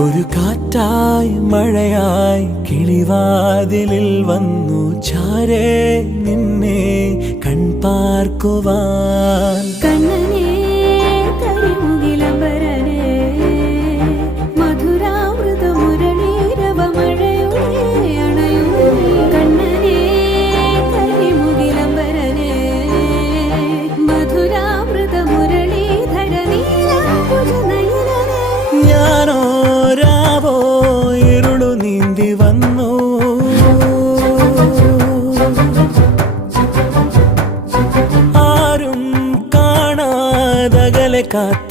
ഒരു കാറ്റായി മഴയായി കിളിവാതിലിൽ വന്നു ചാരേ നിന്നെ കൺപാർക്കുവാൻ. കണ്ണനേ കരിമുകിലംബരനേ മധുരാമൃത മുരളീരവ മഴയുടെ അണയുന്നേ. കണ്ണനേ കരിമുകിലംബരനേ മധുരാമൃത മുരളീധര നീലാംബുജ നയനനേ. ഞാനോ രാവോ ഇരുളു നീന്തി വന്നു, ആരും കാണാതകലെ കാത്തു